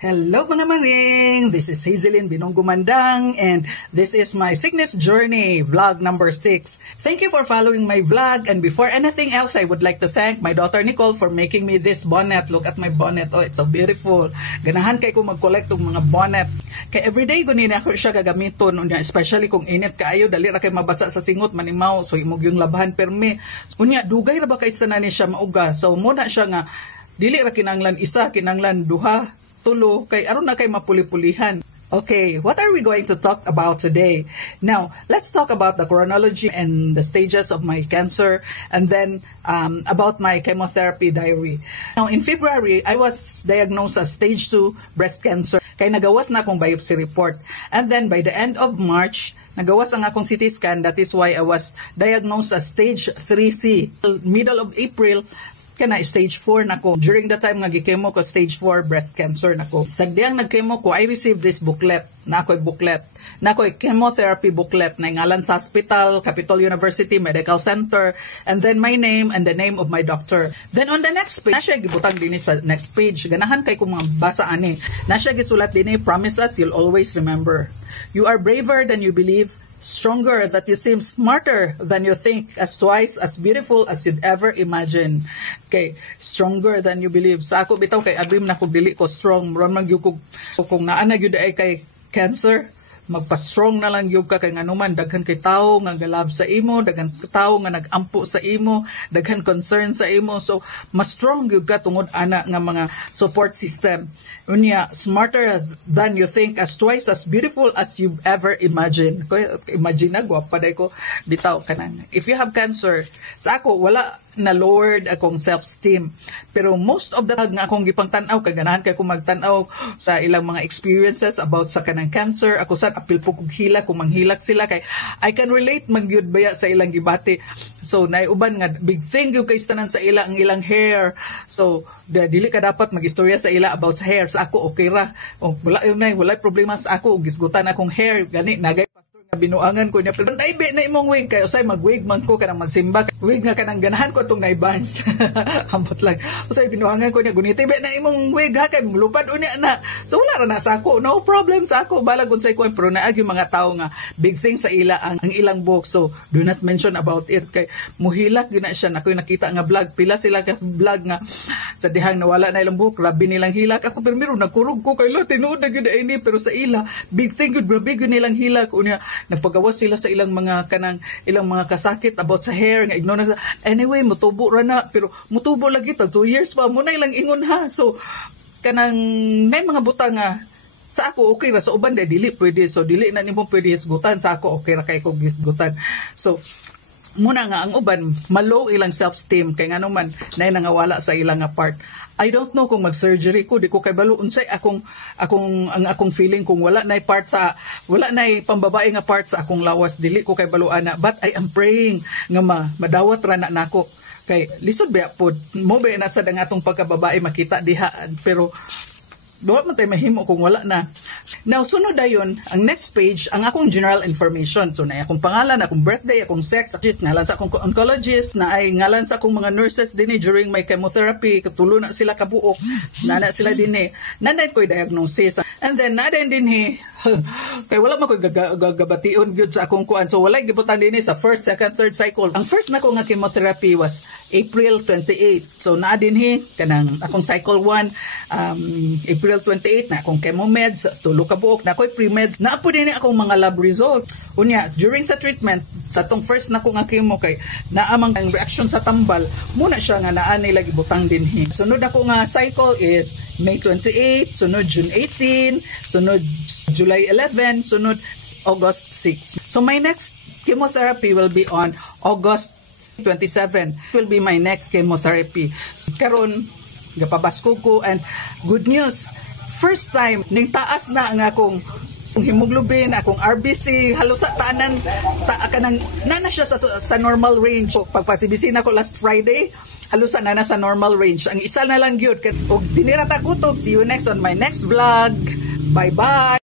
Hello mga maring! This is Hazelyn Binonggumandang and this is my sickness journey, vlog number 6. Thank you for following my vlog, and before anything else, I would like to thank my daughter Nicole for making me this bonnet. Look at my bonnet. Oh, it's so beautiful. Ganahan kay ko mag-collect ng mga bonnet. Kay everyday ko nina ako siya gagamiton, especially kung init kaayo, dali ra kay mabasa sa singot manimaw, so imog yung labahan permi. Unya dugay ra ba kay sana ni siya mauga. So muna siya nga dili ra kinanglan isa, kinanglan duha, tulo, kay aron na kay mapuli-pulihan. Okay, what are we going to talk about today? Now, let's talk about the chronology and the stages of my cancer, and then about my chemotherapy diary. Now, in February, I was diagnosed as stage 2 breast cancer. Kay nagawas na akong biopsy report. And then, by the end of March, nagawas ang akong CT scan. That is why I was diagnosed as stage 3C. Middle of April, kana stage 4 nako. During the time nga gikemo ko stage 4 breast cancer nako. Sagdiang nagkemo ko, I received this booklet. Nakoy booklet. Nakoy chemotherapy booklet na ngalan sa hospital, Capitol University Medical Center, and then my name and the name of my doctor. Then on the next page, nasya gibutang dinhi sa next page. Ganahan kay ko mga basa ani. Nasya gisulat dinhi, promise us you'll always remember. You are braver than you believe, stronger that you seem, smarter than you think, as twice as beautiful as you'd ever imagine. Okay, stronger than you believe. Sa ako bitaw kay abim na kog dili ko strong, ron man gyud kung naa na gyud ay kay cancer, magpa-strong na lang gyud ka kay nganuman daghan kay tawo nga galab sa imo, daghan tawo nga nagampo sa imo, daghan concern sa imo, so mas strong gyud ka tungod ana nga mga support system. Unya, smarter than you think, as twice as beautiful as you've ever imagined. Imagine na, gwapa day ko, bitaw kanan. If you have cancer, sa ako, wala na lowered akong self-esteem. Pero most of the time nga akong gipang tanaw, kaganahan kay kung magtanaw sa ilang mga experiences about sa kanang cancer. Ako sad, apil po kong hila, kung manghilak sila, kay I can relate magyud baya sa ilang gibati. So, naiuban nga, big thing yung kay tanan sa ila, ang ilang hair. So, dili ka dapat mag-istorya sa ila about sa hair. Sa ako, okay ra. O, wala problema sa ako. Gisgutan akong hair. Gani, nagay pastor nga binuangan ko niya. Pero taibi na imong wig. Kaya usay mag-wig man ko, kanang magsimba. Wig nga kanang ganahan ko itong naibans. Hambot lang. Usay binuangan ko niya. Gunitibi na imong wig ha. Kaya lupad unya na. So, wala ra na sa ako. No problem sa ako. Balagon sa ikuan. Pero naag yung mga tao nga, big thing sa ila ang ilang book. So, do not mention about it. Kay muhilak yun na siya. Ako'y nakita nga vlog. Pila sila ka vlog nga sa dihang nawala na ilang book. Rabi nilang hilak. Ako pero meron, nagkurog ko. Kaya tinuod na yun na ini. Pero sa ila, big thing yun. Big yun nilang hilak. Unya, nagpagawas sila sa ilang mga kanang, ilang mga kasakit about sa hair. Nga ignore na. Anyway, mutubo ra na. Pero mutubo lagi. 2 years pa. Muna ilang ingon ha. So, kanang may mga butang nga sa ako okay ra, sa uban dili pwede, so dili na nimo pwede hisgutan, sa ako okay ra kay ko hisgutan. So muna nga ang uban malo ilang self-esteem kay ngano man nay nangawala sa ilang nga part. I don't know kung mag-surgery ko, di ko kay balo unsay ang akong feeling kung wala nay part sa, wala nay pambabae nga part sa akong lawas, dili ko kay balo ana, but I am praying nga madawat ra na nako. Kay lisod ba pod mo ba na sa dangatong pagkababae makita diha, pero doon man tayo mahimo kung wala na. Now, sunod dayon, ang next page, ang akong general information. So, na akong pangalan, akong birthday, akong sex, ngalan sa akong oncologist, na ay ngalan sa akong mga nurses din during my chemotherapy, katulo na sila kabuok, nana sila din nanay ko'y diagnosis. And then, nadan din kaya wala man ko'y gagabation yun sa akong kuan. So, wala'y gibutan din sa first, second, third cycle. Ang first na ko nga chemotherapy was April 28. So, naadin kanang akong cycle 1, April 28 na akong chemomeds, tulo ka buok na ako'y pre-meds, naapo din akong mga lab result. Unya, during sa treatment, sa tong first na ko nga chemo kay naamang ang reaction sa tambal, muna siya nga naan nila gibutang din Sunod ako nga cycle is May 28, sunod June 18, sunod July 11, sunod August 6. So my next chemotherapy will be on August 27. It will be my next chemotherapy. Karon gapabasko ko, and good news, first time ning taas na ang akong hemoglobin, akong RBC, halos sa tanan kanang nana siya sa normal range. So, pagpasibisin ako last Friday, halos na sa normal range. Ang isa na lang gyud og dinira ta kutob. See you next on my next vlog. Bye bye.